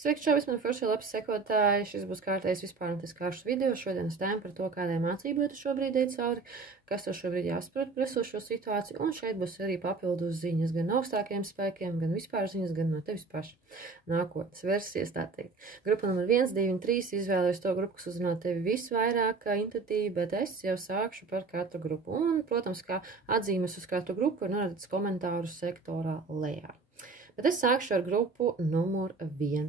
Sveiki, čau, vismaz forši labs sekotāji. Šis būs kārtējs vispārnotis karšs video. Šodienas tēma par to, kādai mācībai tu šobrīd ej cauri, kas tev šobrīd jāsaprot par esošo situāciju, un šeit būs arī papildus ziņas gan no augstākiem spēkiem, gan vispār ziņas, gan no tevis paša nākotnes versijas, tā teikt. Grupa numur 1, 2 un 3 izvēlējos to grupu, kas uzrunā tevi visvairāk intuitīvi, bet es jau sākšu par katru grupu. Un, protams, kā atzīmes uz katru grupu ir norādīts komentāru sektorā lejā. Bet es sākšu ar grupu numur 1.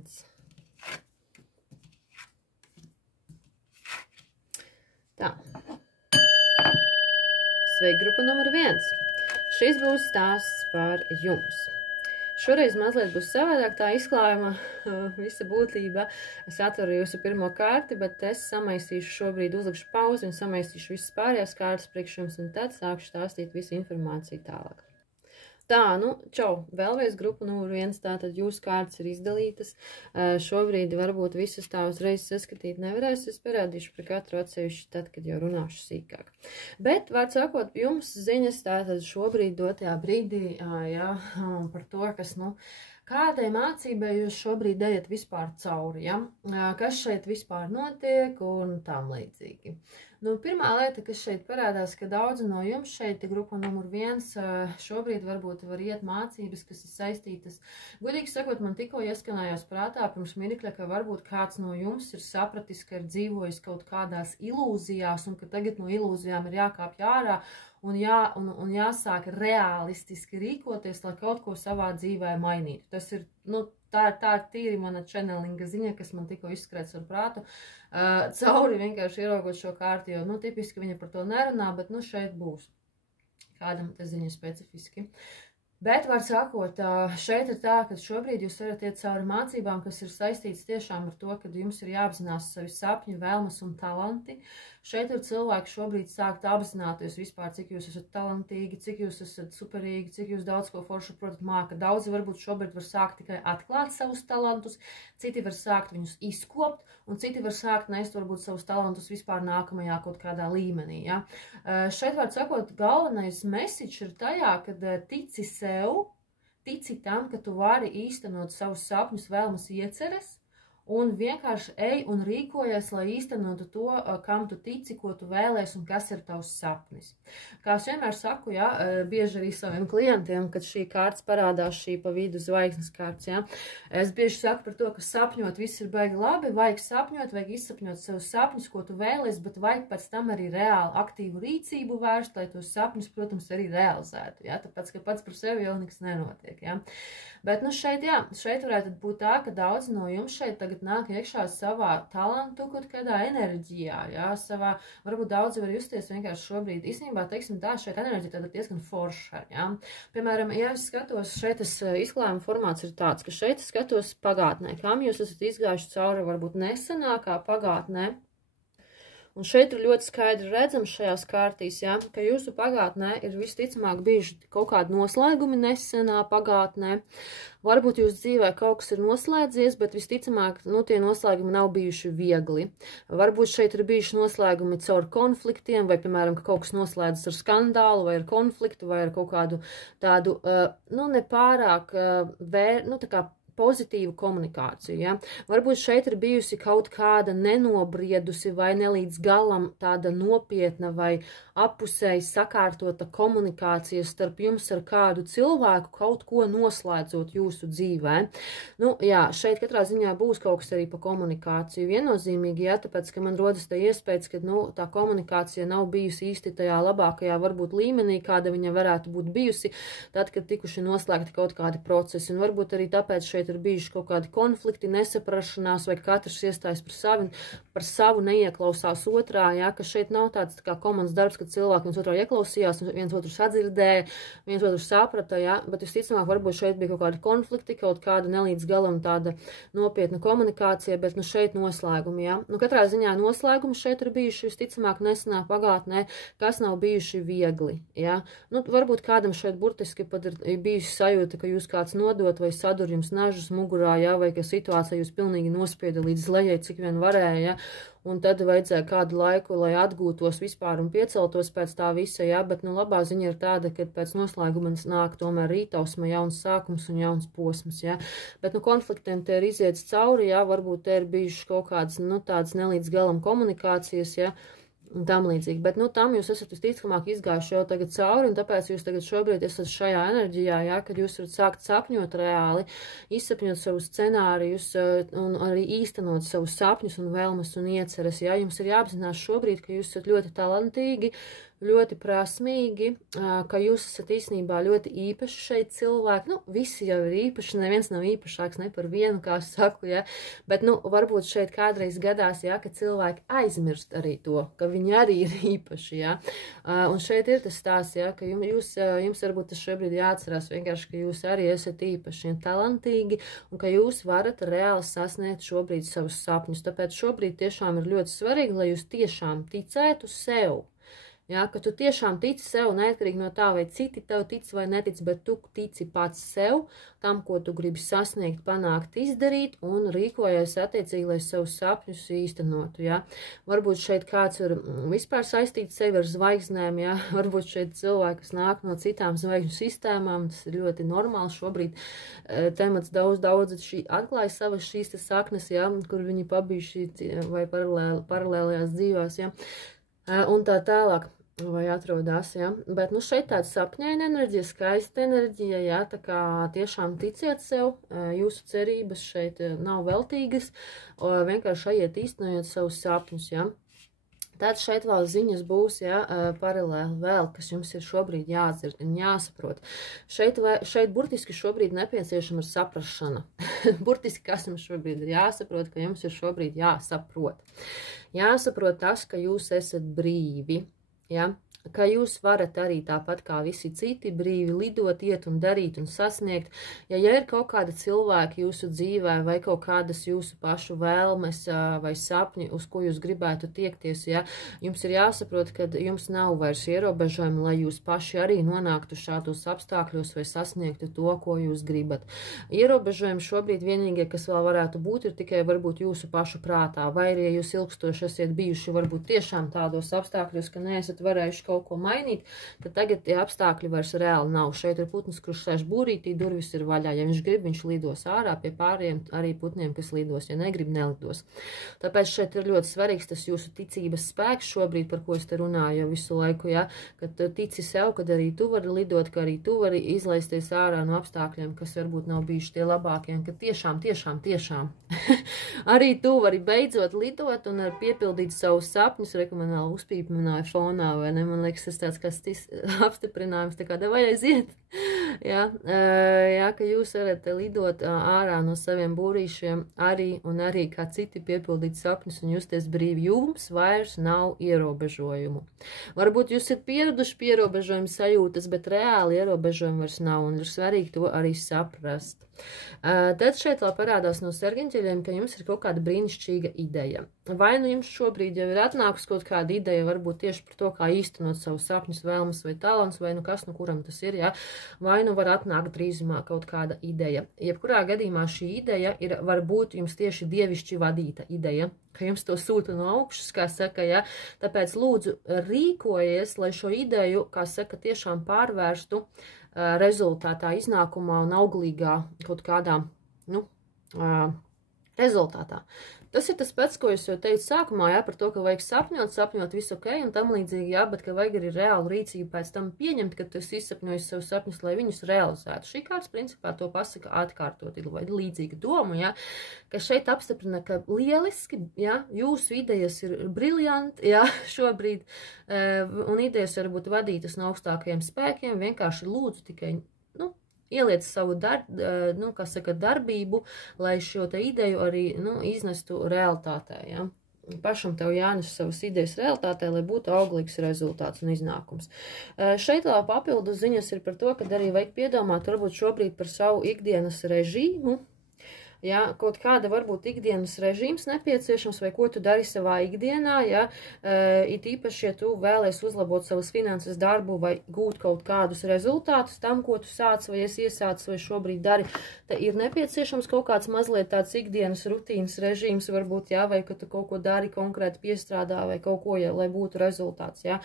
Tā. Sveiki, grupa numur 1. Šis būs stāsts par jums. Šoreiz mazliet būs savādāk tā izklājuma visa būtība. Es atveru jūsu pirmo kārti, bet es samaisīšu šobrīd, uzlikšu pauzi un samaisīšu visas pārējās kārtas priekš jums, un tad sākšu stāstīt visu informāciju tālāk. Tā, nu, čau, vēlreiz grupa numur 1, tātad jūsu kārtas ir izdalītas. Šobrīd varbūt visas tā uzreiz saskatīt nevarēs, es parādīšu par katru atsevišķi tad, kad jau runāšu sīkāk. Bet, vārds sakot, jums ziņas tātad šobrīd dotajā brīdī, jā, par to, kas, nu, kādai mācībai jūs šobrīd ejat vispār cauri, ja? Kas šeit vispār notiek un tam līdzīgi. Nu, pirmā lieta, kas šeit parādās, ka daudzi no jums šeit, grupa numur 1, šobrīd varbūt var iet mācības, kas ir saistītas. Godīgi sakot, man tikko ieskanājās prātā pirms mirkļa, ka varbūt kāds no jums ir sapratis, ka ir dzīvojis kaut kādās ilūzijās un ka tagad no ilūzijām ir jākāpj ārā un jāsāk realistiski rīkoties, lai kaut ko savā dzīvē mainītu. Tas ir, nu, tā ir tīri mana channelinga ziņa, kas man tikko izskrēts ar prātu. Cauri vienkārši ieraugot šo kārtu, jo, nu, tipiski viņa par to nerunā, bet, nu, šeit būs kādam ta ziņa specifiski. Bet, var sakot, šeit ir tā, ka šobrīd jūs varat iet cauri mācībām, kas ir saistīts tiešām ar to, ka jums ir jāapzinās savi sapņi, vēlmes un talanti. Šeit ir cilvēki šobrīd sākt apzināties vispār, cik jūs esat talantīgi, cik jūs esat superīgi, cik jūs daudz ko foršu protat māka. Daudzi varbūt šobrīd var sākt tikai atklāt savus talantus, citi var sākt viņus izkopt, un citi var sākt nest varbūt savus talantus vispār nākamajā kaut kādā līmenī. Ja? Šeit, var sakot, galvenais message ir tajā, kad tici sev, tici tam, ka tu vari īstenot savus sapņus, vēlmes, ieceres, un vienkārši ej un rīkojies, lai īstenotu to, kam tu tici, ko tu vēlēsi un kas ir tavs sapnis. Kā es vienmēr saku, ja, bieži arī saviem klientiem, kad šī kārtas parādās, šī pa vidu zvaigznes kārtas, ja, es bieži saku par to, ka sapņot viss ir baigi labi, vajag sapņot, vajag izsapņot savus sapņus, ko tu vēlēsi, bet vajag pēc tam arī reāli aktīvu rīcību vērst, lai tos sapņus, protams, arī realizētu, ja, tāpēc, ka pats par sevi jau nekas nenotiek, ja. Bet, nu, šeit, jā, šeit varētu būt tā, ka daudz no jums šeit tagad nāk iekšā savā talantu, kaut kādā enerģijā, jā, savā, varbūt daudzi var justies vienkārši šobrīd, īstenībā, teiksim tā, šeit enerģija tāda diezgan forša, jā. Piemēram, ja es skatos, šeit izklājuma formāts ir tāds, ka šeit es skatos pagātnē, kam jūs esat izgājuši cauri, varbūt nesenākā pagātnē. Un šeit ir ļoti skaidri redzams šajās kārtīs, ja, ka jūsu pagātnē ir visticamāk bijuši kaut kādi noslēgumi nesenā pagātnē. Varbūt jūsu dzīvē kaut kas ir noslēdzies, bet visticamāk, nu, tie noslēgumi nav bijuši viegli. Varbūt šeit ir bijuši noslēgumi caur konfliktiem, vai, piemēram, ka kaut kas noslēdzas ar skandālu, vai ar konfliktu, vai ar kaut kādu tādu, nu, nepārāk tā kā pozitīvu komunikāciju, ja? Varbūt šeit ir bijusi kaut kāda nenobriedusi vai nelīdz galam tāda nopietna vai appusēji sakārtota komunikācija starp jums ar kādu cilvēku, kaut ko noslēdzot jūsu dzīvē. Nu, jā, šeit katrā ziņā būs kaut kas arī pa komunikāciju viennozīmīgi, ja? Tāpēc, ka man rodas tā iespējas, ka, nu, tā komunikācija nav bijusi īsti tajā labākajā varbūt līmenī, kāda viņa varētu būt bijusi, tad, kad tikuši noslēgti kaut kādi procesi, un varbūt arī tāpēc šeit ir bijuši kaut kādi konflikti, nesaprašanās, vai katrs iestājas par savu neieklausās otrā, ja, ka šeit nav tāds tā kā komandas darbs, kad cilvēki viens otrā ieklausījās, viens otru sadzirdēja, viens otru saprata, ja, bet visticamāk varbūt šeit bija kaut kādi konflikti, kaut kāda nelīdz galam tāda nopietna komunikācija, bet, nu, šeit noslēgumi, ja. Nu, katrā ziņā noslēgumi šeit ir bijuši visticamāk nesenā pagātnē, kas nav bijuši viegli, ja. Nu, varbūt kādam šeit burtiski pat ir bijusi sajūta, ka jūs kāds nodot vai sadur jums nav nažus mugurā, ja, vai ka situācija jūs pilnīgi nospieda līdz lejai, cik vien varēja, ja, un tad vajadzēja kādu laiku, lai atgūtos vispār un pieceltos pēc tā visa, ja, bet, nu, labā ziņa ir tāda, ka pēc noslēguma nāk tomēr rītausma, jauns sākums un jauns posms, ja, bet, nu, konfliktiem te ir iziets cauri, ja, varbūt te ir bijušas kaut kādas, nu, tādas nelīdz galam komunikācijas, ja, un tam līdzīgi, bet, nu, tam jūs esat visticamāk izgājuši jau tagad cauri, un tāpēc jūs tagad šobrīd esat šajā enerģijā, jā, kad jūs varat sākt sapņot reāli, izsapņot savus scenārijus un arī īstenot savus sapņus un vēlmes un ieceres, jā, jums ir jāapzinās šobrīd, ka jūs esat ļoti talantīgi, ļoti prasmīgi, ka jūs esat īstenībā ļoti īpaši šeit cilvēki, nu, visi jau ir īpaši, neviens nav īpašāks ne par vienu, kā es saku, ja, bet, nu, varbūt šeit kādreiz gadās, ja, ka cilvēki aizmirst arī to, ka viņi arī ir īpaši, ja, un šeit ir tas stāsts, ja, ka jums varbūt tas šobrīd jāatcerās vienkārši, ka jūs arī esat īpaši un talantīgi, un ka jūs varat reāli sasniegt šobrīd savus sapņus, tāpēc šobrīd tiešām ir ļoti svarīgi, lai jūs tiešām ticētu sev. Ja, ka tu tiešām tici sev, neatkarīgi no tā, vai citi tev tic vai netic, bet tu tici pats sev, tam, ko tu gribi sasniegt, panākt, izdarīt, un rīkojies attiecīgi, lai savus sapņus īstenotu. Ja. Varbūt šeit kāds var vispār saistīt sevi ar zvaigznēm, ja. Varbūt šeit cilvēki, kas nāk no citām zvaigžņu sistēmām, tas ir ļoti normāli šobrīd. Temats daudz atklāja savas šīs saknes, ja, kur viņi pabijuši vai paralēlajās dzīvās, ja. Un tā tālāk. Vai atrodas, ja, bet, nu, šeit tāda sapņaina enerģija, skaista enerģija, ja, tā kā tiešām ticiet sev, jūsu cerības šeit nav veltīgas, vienkārši aiziet īstenojot savus sapņus, ja. Tad šeit vēl ziņas būs, ja, paralēli vēl, kas jums ir šobrīd jādzird un jāsaprot. Šeit burtiski šobrīd nepieciešama ir saprašana. Burtiski, kas jums šobrīd ir jāsaprot, ka jums ir šobrīd jāsaprot. Jāsaprot tas, ka jūs esat brīvi. Ja, ka jūs varat arī tāpat kā visi citi brīvi lidot, iet un darīt un sasniegt. Ja ir kaut kāda cilvēka jūsu dzīvē vai kaut kādas jūsu pašu vēlmes vai sapņi, uz ko jūs gribētu tiekties, ja, jums ir jāsaprot, ka jums nav vairs ierobežojumi, lai jūs paši arī nonāktu šādos apstākļos vai sasniegtu to, ko jūs gribat. Ierobežojumi šobrīd vienīgie, kas vēl varētu būt, ir tikai varbūt jūsu pašu prātā, vai arī, ja jūs ilgstoši esat bijuši varbūt tiešām tādos apstākļos, ka neesat varējuši kaut ko mainīt, tad tagad tie apstākļi vairs reāli nav. Šeit ir putns, kurš sēž būrītī, durvis ir vaļā. Ja viņš grib, viņš lidos ārā pie pārējiem arī putniem, kas lidos. Ja negrib, nelidos. Tāpēc šeit ir ļoti svarīgs tas jūsu ticības spēks šobrīd, par ko es te runāju jau visu laiku, ja, kad tici sev, kad arī tu vari lidot, ka arī tu vari izlaisties ārā no apstākļiem, kas varbūt nav bijuši tie labākie, un ka tiešām arī tu vari beidzot lidot un piepildīt savus sapņus, rekomendāli uzpīpināju fonā, vai ne? Man liekas, tas tāds kā apstiprinājums, tā kā vai aiziet. Ja, ka jūs varat lidot ārā no saviem būrīšiem arī kā citi piepildīt sapņus un justies brīvi. Jums vairs nav ierobežojumu. Varbūt jūs esat pieraduši pie ierobežojumu sajūtas, bet reāli ierobežojumu vairs nav un ir svarīgi to arī saprast. Tad šeit vēl parādās no sargiņķeļiem, ka jums ir kaut kāda brīnišķīga ideja. Vai nu jums šobrīd jau ir atnākusi kaut kāda ideja, varbūt tieši par to, kā īstenot savus sapņus, vēlmes vai talants, vai nu kas, nu kuram tas ir, ja? Vai nu var atnākt drīzumā kaut kāda ideja. Jebkurā gadījumā šī ideja ir varbūt jums tieši dievišķi vadīta ideja, ka jums to sūta no augšas, kā saka, ja? Tāpēc lūdzu rīkojies, lai šo ideju, kā saka, tiešām pārvērstu rezultātā, iznākumā un auglīgā kaut kādā, nu, rezultātā. Tas ir tas pats, ko es jau teicu sākumā, jā, par to, ka vajag sapņot visu ok un tam līdzīgi, jā, bet ka vajag arī reālu rīcību pēc tam pieņemt, ka tu esi izsapņojis savus sapņus, lai viņus realizētu. Šī kārtas principā to pasaka atkārtot, vai līdzīga doma, jā, ka šeit apstiprina, ka lieliski, jā, jūsu idejas ir briljanti, jā, šobrīd, un idejas var būt vadītas no augstākajiem spēkiem, vienkārši lūdzu tikai, nu, ieliec savu darbību, lai šo te ideju arī, nu, iznestu realitātē, ja. Pašam tev jānes savas idejas realitātē, lai būtu auglīgs rezultāts un iznākums. Šeit vēl papildus ziņas ir par to, ka arī vajag piedomāt varbūt šobrīd par savu ikdienas režīmu, ja, kaut kāda varbūt ikdienas režīms nepieciešams, vai ko tu dari savā ikdienā, ja, it īpaši, ja tu vēlies uzlabot savas finanses darbu vai gūt kaut kādus rezultātus tam, ko tu sāc vai esi iesācis vai šobrīd dari, te ir nepieciešams kaut kāds mazliet tāds ikdienas rutīnas režīms, varbūt, ja, vai ka tu kaut ko dari konkrēti piestrādā vai kaut ko, ja, lai būtu rezultāts, ja.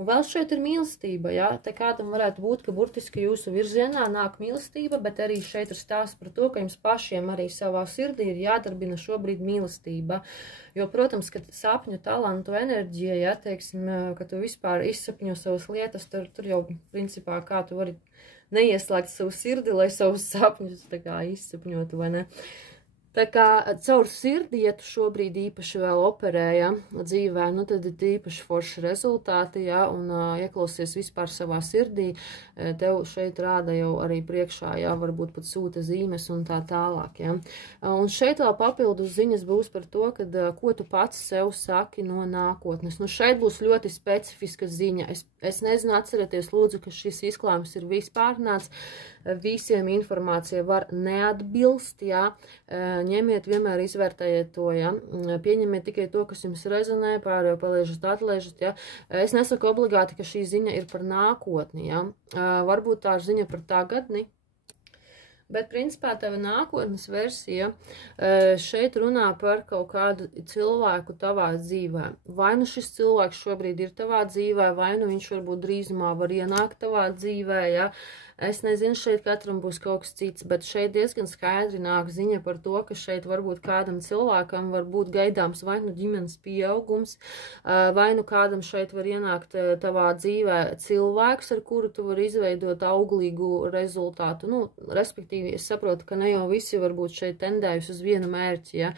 Un vēl šeit ir mīlestība, ja, te kādam varētu būt, ka burtiski jūsu virzienā nāk mīlestība, bet arī šeit ir stāsts par to, ka jums pašiem arī savā sirdī ir jādarbina šobrīd mīlestība, jo, protams, ka sapņu, talantu, enerģija, ja, teiksim, ka tu vispār izsapņo savas lietas, tur jau, principā, kā tu vari neieslēgt savu sirdi, lai savus sapņus tā kā izsapņotu, vai ne? Tā kā caur sirdi, ja tu šobrīd īpaši vēl operē, ja, dzīvē, nu tad ir īpaši forši rezultāti, ja, un ieklausies vispār savā sirdī, tev šeit rāda jau arī priekšā, ja, varbūt pat sūta zīmes un tā tālāk, ja. Un šeit vēl papildus ziņas būs par to, kad, ko tu pats sev saki no nākotnes. Nu šeit būs ļoti specifiska ziņa. Es nezinu, atcerieties, lūdzu, ka šis izklājums ir vispārnāts, visiem informācija var neatbilst, ja, ņemiet, vienmēr izvērtējiet to, ja, pieņemiet tikai to, kas jums rezonē, pārējo paliežat, atliežat, ja. Es nesaku obligāti, ka šī ziņa ir par nākotni, ja, varbūt tā ziņa par tagadni, bet, principā, tava nākotnes versija šeit runā par kaut kādu cilvēku tavā dzīvē. Vai nu šis cilvēks šobrīd ir tavā dzīvē, vai nu viņš varbūt drīzumā var ienākt tavā dzīvē, ja. Es nezinu, šeit katram būs kaut kas cits, bet šeit diezgan skaidri nāk ziņa par to, ka šeit varbūt kādam cilvēkam var būt gaidāms vai nu ģimenes pieaugums, vai nu kādam šeit var ienākt tavā dzīvē cilvēks, ar kuru tu vari izveidot auglīgu rezultātu. Nu, respektīvi, es saprotu, ka ne jau visi varbūt šeit tendējusi uz vienu mērķi, ja.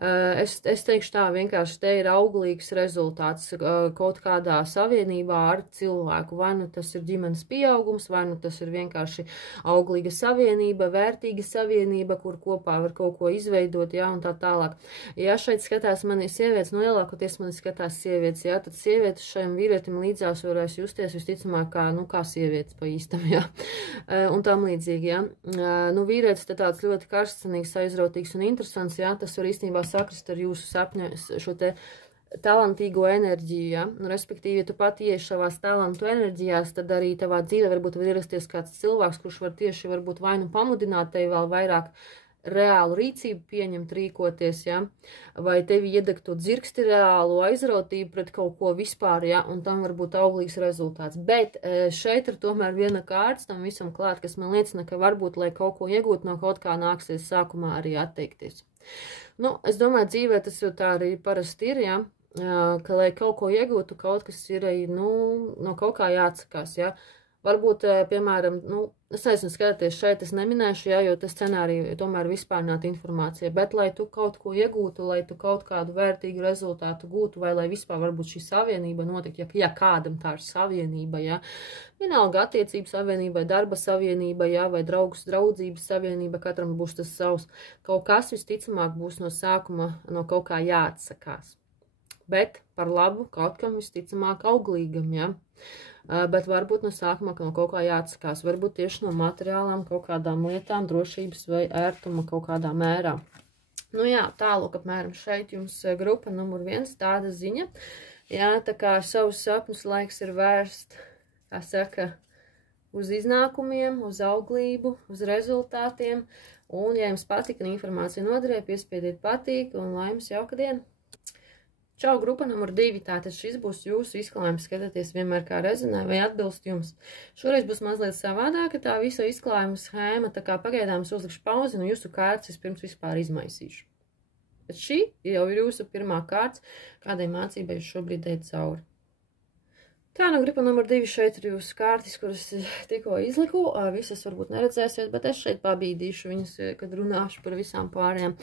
Es teikšu tā, vienkārši te ir auglīgs rezultāts kaut kādā savienībā ar cilvēku. Vai nu tas ir ģimenes pieaugums, vai nu tas ir vienkārši auglīga savienība, vērtīga savienība, kur kopā var kaut ko izveidot, jā, un tā tālāk. Ja šeit skatās mani sievietes, nu lielākoties mani skatās sievietes, jā, tad sievietes šajam vīrietim līdzās varēs justies visticamāk kā, nu, kā sievietes pa īstam, jā, un tam līdzīgi, jā. Nu, vīrietis te tāds ļoti karstcenīgs, aizrautīgs un interesants, jā, tas var īstenībā sakrast ar jūsu sapņu, šo te talantīgo enerģiju, ja? Nu, respektīvi, ja tu pat ieši savās talantu enerģijās, tad arī tavā dzīvē varbūt var ierasties kāds cilvēks, kurš var tieši varbūt vai nu pamudināt tevi vēl vairāk reālu rīcību pieņemt, rīkoties, ja? Vai tevi iedegt to dzirksti reālu aizrautību pret kaut ko vispār, ja? Un tam var būt auglīgs rezultāts. Bet šeit ir tomēr viena kārts tam visam klāt, kas man liecina, ka varbūt, lai kaut ko iegūt no kaut kā nāksies sākumā arī atteikties. Nu, es domāju, dzīvē tas jau tā arī parasti ir, ja? Ka, lai kaut ko iegūtu, kaut kas ir, nu, no kaut kā jāatsakās, ja? Varbūt, piemēram, nu, es nezinu, skatāties šeit, es neminēšu, ja, jo tas scenārija tomēr vispārnāta informācija, bet, lai tu kaut ko iegūtu, lai tu kaut kādu vērtīgu rezultātu gūtu, vai lai vispār varbūt šī savienība notikt, ja kādam tā ir savienība, ja, vienalga attiecības savienība, darba savienība, ja, vai draudzības savienība, katram būs tas savs, kaut kas visticamāk būs no sākuma no kaut kā jāatsakās. Bet par labu kaut kam visticamāk auglīgam, ja. Bet varbūt no sākuma no kaut kā jāatsakās, varbūt tieši no materiālām kaut kādām lietām, drošības vai ērtuma kaut kādā mērā. Nu jā, tālūk apmēram šeit jums grupa numur 1, tāda ziņa. Jā, tā kā savus sapņus laiks ir vērst, kā saka, uz iznākumiem, uz auglību, uz rezultātiem. Un, ja jums patika informācija noderēja, piespiediet patīk un lai jums jauka diena! Čau, grupa numur 2, tātad šis būs jūsu izklājums, skatieties vienmēr kā rezonē vai atbilst jums. Šoreiz būs mazliet savādāka tā visa izklājuma schēma, tā kā pagaidām es uzlikšu pauzi un jūsu kārtas es pirms vispār izmaisīšu. Bet šī jau ir jūsu pirmā kārts, kādai mācībai jūs šobrīd ejat cauri. Tā, no grupa numur 2 šeit ir jūsu kārtis, kuras tikko izliku, visas varbūt neredzēsiet, bet es šeit pabīdīšu viņas, kad runāšu par visām pārējām.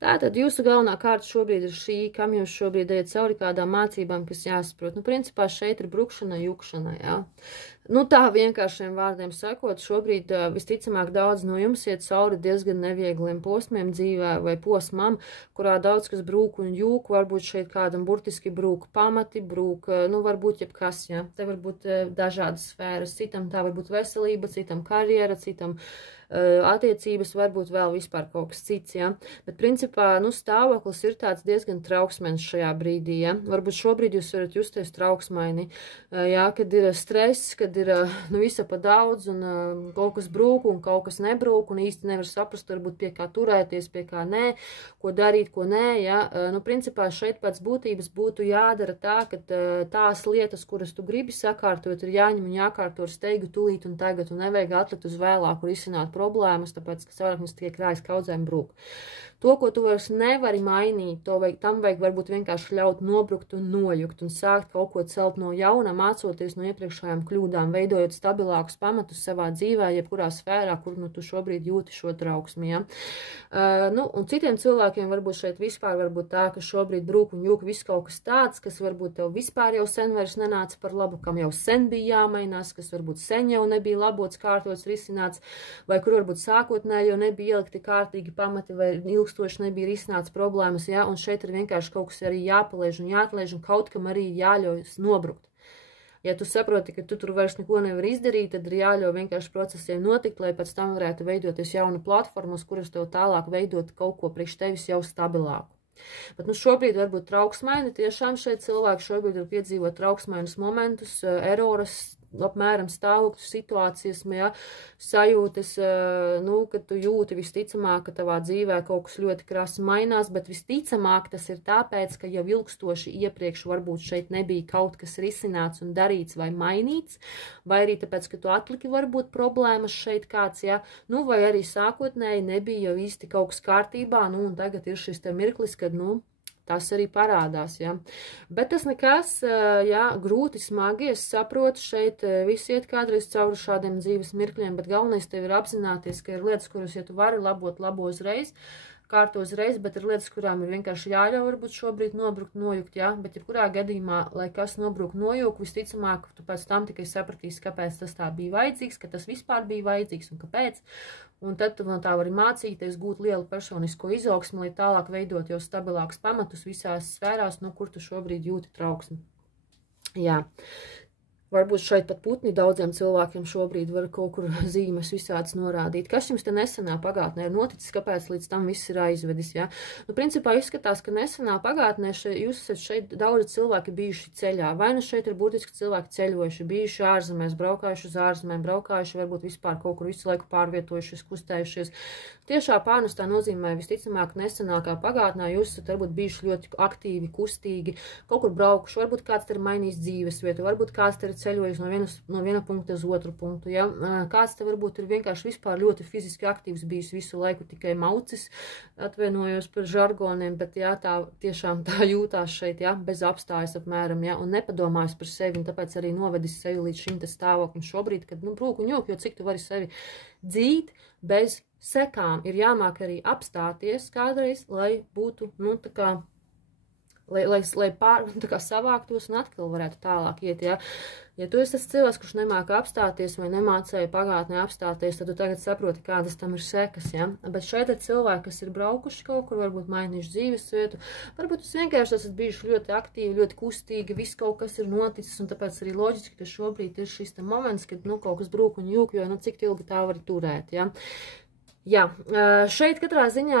Tātad jūsu galvenā kārta šobrīd ir šī, kam jūs šobrīd ejat cauri kādām mācībām, kas jāsaprot. Nu, principā šeit ir brukšana, jukšana, jā. Nu, tā vienkāršiem vārdiem sakot, šobrīd visticamāk daudz no jums iet cauri diezgan neviegliem posmiem dzīvē vai posmam, kurā daudz kas brūk un jūk, varbūt šeit kādam burtiski brūk pamati, brūk, nu, varbūt jebkas, ja. Te var būt dažādas sfēras, citam tā var būt veselība, citam karjera, citam attiecības, varbūt vēl vispār kaut kas cits, ja. Bet principā, nu, stāvoklis ir tāds diezgan trauksmens šajā brīdī, ja. Varbūt šobrīd jūs varat justies trauksmaini, jā, kad ir stress, kad ir, nu, visa pa daudz un kaut kas brūk un kaut kas nebrūk un īsti nevar saprast, varbūt pie kā turēties, pie kā nē, ko darīt, ko nē, ja. Nu, principā šeit pēc būtības būtu jādara tā, ka tās lietas, kuras tu gribi sakārtot, ir jāņem un jākārto ar steigu tūlīt un tagad, un nevajag atlikt uz vēlāku risināt problēmas, tāpēc, ka savādāk mums tikai krājas kaudzēm brūk. To, ko tu vairs nevari mainīt, tam vajag varbūt vienkārši ļaut nobrukt un nojukt un sākt kaut ko celt no jauna, mācoties no iepriekšējām kļūdām, veidojot stabilākus pamatus savā dzīvē, jebkurā sfērā, kur nu tu šobrīd jūti šo trauksmi, ja. Nu, un citiem cilvēkiem varbūt šeit vispār varbūt tā, ka šobrīd brūk un jūk viss kaut kas tāds, kas varbūt tev vispār jau sen vairs nenāca par labu, kam jau sen bija jāmainās, kas varbūt sen jau nebija labots, kārtots, risināts, vai kur varbūt sākotnēji jau nebija ielikti kārtīgi pamati, vai ilgstoši nebija risināts problēmas, ja, un šeit ir vienkārši kaut kas arī jāpaliež un jāatliež, un kaut kam arī jāļaujas nobrukt. Ja tu saproti, ka tu tur vairs neko nevar izdarīt, tad ir jāļauj vienkārši procesiem notikt, lai pēc tam varētu veidoties jauna platforma, uz kuras tev tālāk veidot kaut ko priekš tevis jau stabilāku. Bet nu šobrīd varbūt trauksmaini, tiešām šeit cilvēki šobrīd ir piedzīvot trauksmainus momentus, eroras, apmēram stāvokļu situācijas, ja, sajūtas, nu, kad tu jūti visticamāk, ka tavā dzīvē kaut kas ļoti krasi mainās, bet visticamāk tas ir tāpēc, ka jau ilgstoši iepriekš varbūt šeit nebija kaut kas risināts un darīts vai mainīts, vai arī tāpēc, ka tu atliki varbūt problēmas šeit kāds, ja, nu, vai arī sākotnēji nebija jau īsti kaut kas kārtībā, nu, un tagad ir šis te mirklis, kad, nu, tas arī parādās, ja. Bet tas nekas, jā, grūti, smagi, es saprotu, šeit visi iet kādreiz cauri šādiem dzīves mirkļiem, bet galvenais tev ir apzināties, ka ir lietas, kuras, ja tu vari labot, labo uzreiz, kārto uzreiz, bet ir lietas, kurām ir vienkārši jāļauj varbūt šobrīd nobrukt, nojukt, jā, bet jebkurā gadījumā, lai kas nobruk, nojuk, visticamāk, tu pēc tam tikai sapratīsi, kāpēc tas tā bija vajadzīgs, ka tas vispār bija vajadzīgs un kāpēc, un tad tu no tā vari mācīties, gūt lielu personisko izaugsmi, lai tālāk veidot jau stabilākus pamatus visās sfērās, no kur tu šobrīd jūti trauksmi. Jā. Varbūt šeit pat putni daudziem cilvēkiem šobrīd var kaut kur zīmes visādas norādīt. Kas jums te nesenā pagātnē ir noticis, kāpēc līdz tam viss ir aizvedis, ja? Nu, principā izskatās, ka nesenā pagātnē jūs esat šeit daudzi cilvēki bijuši ceļā. Vai nu šeit ir būtiski cilvēki ceļojuši, bijuši ārzemēs, braukājuši uz ārzemēm, braukājuši varbūt vispār kaut kur visu laiku pārvietojušies, kustējušies. Tiešā pārnestā nozīmē visticamāk nesenākā pagātnē jūs esat varbūt bijuši ļoti aktīvi, kustīgi, kaut kur braukuši, varbūt kāds ir mainījis dzīvesvietu, varbūt kāds ir ceļojis no viena punkta uz otru punktu, ja? Kāds te varbūt ir vienkārši vispār ļoti fiziski aktīvs bijis visu laiku, tikai maucis, atvainojos par žargoniem, bet jā, tā tiešām tā jūtās šeit, ja? Bez apstājas apmēram, ja? Un nepadomājas par sevi, un tāpēc arī novedis sevi līdz šim te stāvoklim šobrīd, kad, nu, brūk un jok, jo cik tu vari sevi dzīt bez sekām, ir jāmāk arī apstāties kādreiz, lai būtu, nu, tā kā, lai tā kā savāktos un atkal varētu tālāk iet, ja. Ja tu esi tas cilvēks, kurš nemāka apstāties vai nemācēja pagātnē apstāties, tad tu tagad saproti, kādas tam ir sekas, ja. Bet šeit ir cilvēki, kas ir braukuši kaut kur, varbūt mainījuši dzīvesvietu, varbūt jūs vienkārši esat bijuši ļoti aktīvi, ļoti kustīgi, viss kaut kas ir noticis, un tāpēc arī loģiski, ka šobrīd ir šis te moments, kad, nu, kaut kas brūk un jūk, jo, nu, cik ilgi tā var turēt, ja. Jā, šeit katrā ziņā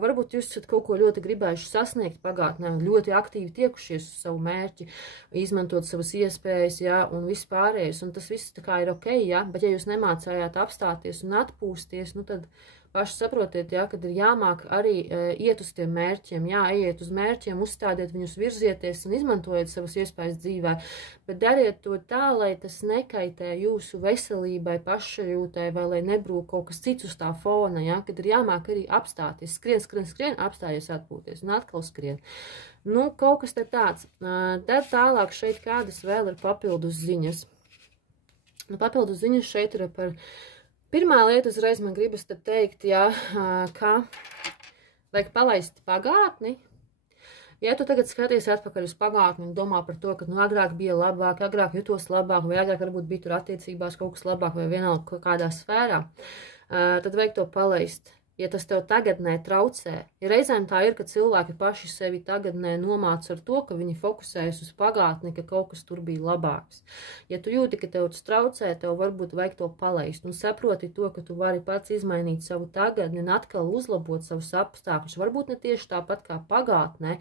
varbūt jūs esat kaut ko ļoti gribējuši sasniegt pagātnē, ļoti aktīvi tiekušies uz savu mērķi, izmantot savas iespējas, jā, un viss pārējais, un tas viss tā kā ir ok, jā, bet ja jūs nemācējāt apstāties un atpūsties, nu tad paši saprotiet, jā, kad ir jāmāk arī iet uz tiem mērķiem, jā, ejiet uz mērķiem, uzstādiet viņus, virzieties un izmantojiet savas iespējas dzīvē, bet dariet to tā, lai tas nekaitē jūsu veselībai, pašsajūtai, vai lai nebrūk kaut kas cits uz tā fona, jā, kad ir jāmāk arī apstāties, skrien, apstājies, atpūties un atkal skrien. Nu, kaut kas te tāds. Tad tālāk šeit kādas vēl ir papildus ziņas. Nu, papildus ziņas šeit ir par... Pirmā lieta uzreiz man gribas te teikt, jā, ka vajag palaist pagātni. Ja tu tagad skaties atpakaļ uz pagātni un domā par to, ka, nu, agrāk bija labāk, agrāk jutos labāk, vai agrāk varbūt bija tur attiecībās kaut kas labāk vai vienalga kādā sfērā, tad vajag to palaist. ja tas tev tagadnē traucē. Ja reizēm tā ir, ka cilvēki paši sevi tagadnē nomāca ar to, ka viņi fokusējas uz pagātni, ka kaut kas tur bija labāks. Ja tu jūti, ka tev tas traucē, tev varbūt vajag to palaist un saproti to, ka tu vari pats izmainīt savu tagadni un atkal uzlabot savus apstākļus. Varbūt ne tieši tāpat kā pagātnē,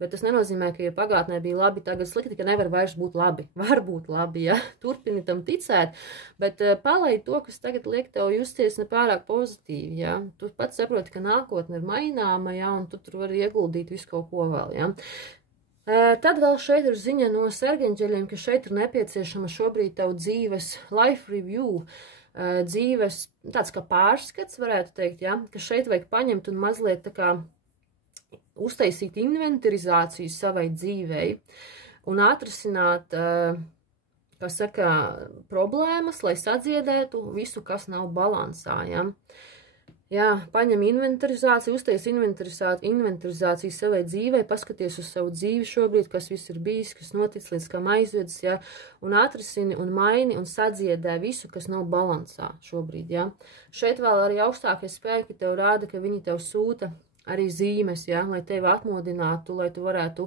bet tas nenozīmē, ka ja pagātnē bija labi, tagad slikti, ka nevar vairs būt labi. Var būt labi, ja? Turpini tam ticēt, bet palaid to, kas tagad liek tev justies nepārāk pozitīvi, ja? Tu pats saproti, ka nākotne ir maināma, ja? Un tu tur vari ieguldīt visu kaut ko vēl, ja? Tad vēl šeit ir ziņa no sargeņģeļiem, ka šeit ir nepieciešama šobrīd tev dzīves life review, dzīves tāds kā pārskats, varētu teikt, ja? Ka šeit vajag paņemt un mazliet tā kā uztaisīt inventarizāciju savai dzīvei un atrisināt, kā saka, problēmas, lai sadziedētu visu, kas nav balansā, ja? Jā, paņem inventarizāciju, uztais inventarizāciju savai dzīvei, paskaties uz savu dzīvi šobrīd, kas viss ir bijis, kas notic, līdz kam aizvedas, ja? Un atrisini un maini un sadziedē visu, kas nav balansā šobrīd, ja? Šeit vēl arī augstākie spēki tev rāda, ka viņi tev sūta arī zīmes, ja, lai tevi atmodinātu, lai tu varētu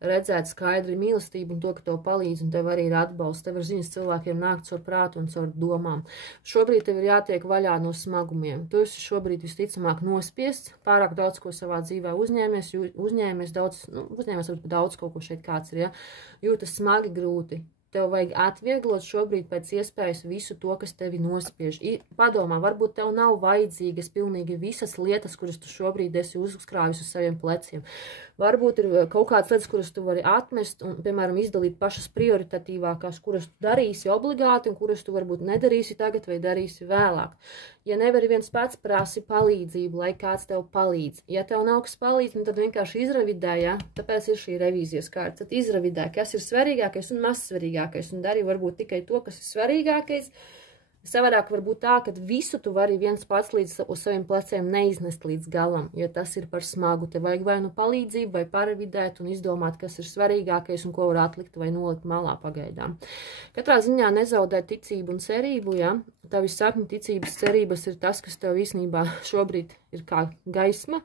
redzēt skaidri mīlestību un to, ka tev palīdz un tev arī ir atbalsts. Tev ir ziņas cilvēkiem nākt caur prātu un caur domām. Šobrīd tev ir jātiek vaļā no smagumiem. Tu esi šobrīd visticamāk nospiests, pārāk daudz ko savā dzīvē uzņēmies daudz kaut ko šeit kāds ir, ja, jūtas smagi, grūti. Tev vajag atvieglot šobrīd pēc iespējas visu to, kas tevi nospiež. Padomā, varbūt tev nav vajadzīgas pilnīgi visas lietas, kuras tu šobrīd esi uzkrājis uz saviem pleciem. Varbūt ir kaut kādas lietas, kuras tu vari atmest un, piemēram, izdalīt pašas prioritatīvākās, kuras tu darīsi obligāti un kuras tu varbūt nedarīsi tagad vai darīsi vēlāk. Ja nevari viens pats, prasi palīdzību, lai kāds tev palīdz. Ja tev nav kas palīdz, tad vienkārši izravidē, ja? Tāpēc ir šī revīzijas kārta. Tad izravidē, kas ir svarīgākais un mazsvarīgākais, un dari varbūt tikai to, kas ir svarīgākais. Savādāk var būt tā, ka visu tu vari viens pats līdz uz saviem pleciem neiznest līdz galam, jo tas ir par smagu. Te vajag vai nu palīdzību, vai paravidēt un izdomāt, kas ir svarīgākais un ko var atlikt vai nolikt malā pagaidām. Katrā ziņā nezaudē ticību un cerību, ja? Tavi sapņu ticības cerības ir tas, kas tev īsnībā šobrīd ir kā gaisma.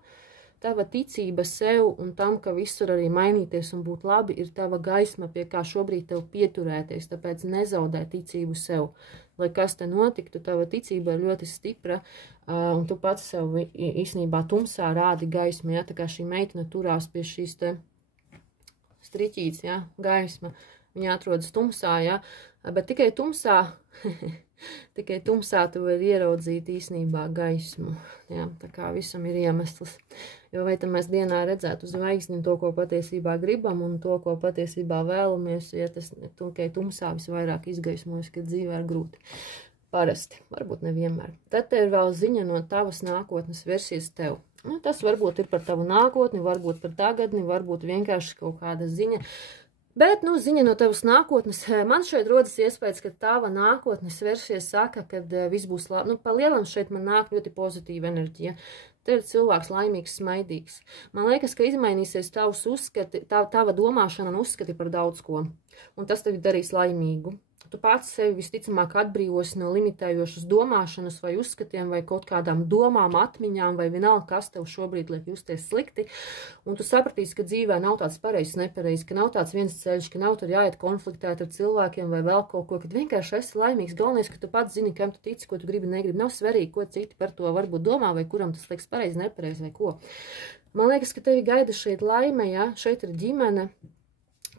Tava ticība sev un tam, ka viss var arī mainīties un būt labi, ir tava gaisma, pie kā šobrīd tev pieturēties, tāpēc nezaudē ticību sev. Lai kas te notiktu, tava ticība ir ļoti stipra, un tu pats sev īstenībā tumsā rādi gaismu, ja? Tā kā šī meitene turās pie šīs te striķītes, ja? Gaisma. Viņa atrodas tumsā, ja? Bet tikai tumsā, tikai tumsā tu vari ieraudzīt īstenībā gaismu. Ja? Tā kā visam ir iemesls. Jo vai tam mēs dienā redzētu zvaigzni to, ko patiesībā gribam un to, ko patiesībā vēlamies, ja tas tikai tumsā visvairāk izgaismojas, kad dzīvē ir grūti. Parasti, varbūt nevienmēr. Tad te ir vēl ziņa no tavas nākotnes versijas tev. Nu, tas varbūt ir par tavu nākotni, varbūt par tagadni, varbūt vienkārši kaut kāda ziņa. Bet, nu, ziņa no tavas nākotnes, man šeit rodas iespējas, ka tava nākotnes versija saka, ka viss būs labi. Nu, pa lielam šeit man nāk ļoti pozitīva enerģija. Te ir cilvēks laimīgs, smaidīgs. Man liekas, ka izmainīsies tavs uzskati, tava domāšana un uzskati par daudz ko. Un tas tevi darīs laimīgu. Tu pats sevi visticamāk atbrīvosi no limitējošas domāšanas vai uzskatiem vai kaut kādām domām, atmiņām vai vienalga, kas tev šobrīd liek justies slikti. Un tu sapratīsi, ka dzīvē nav tāds pareizs, nepareizs, ka nav tāds viens ceļš, ka nav tur jāiet konfliktēt ar cilvēkiem vai vēl kaut ko, kad vienkārši esi laimīgs. Galvenais, ka tu pats zini, kam tu tici, ko tu gribi, negribi. Nav svarīgi, ko citi par to varbūt domā vai kuram tas liekas pareizi, nepareizi vai ko. Man liekas, ka tevi gaida šeit laime, ja? Šeit ir ģimene.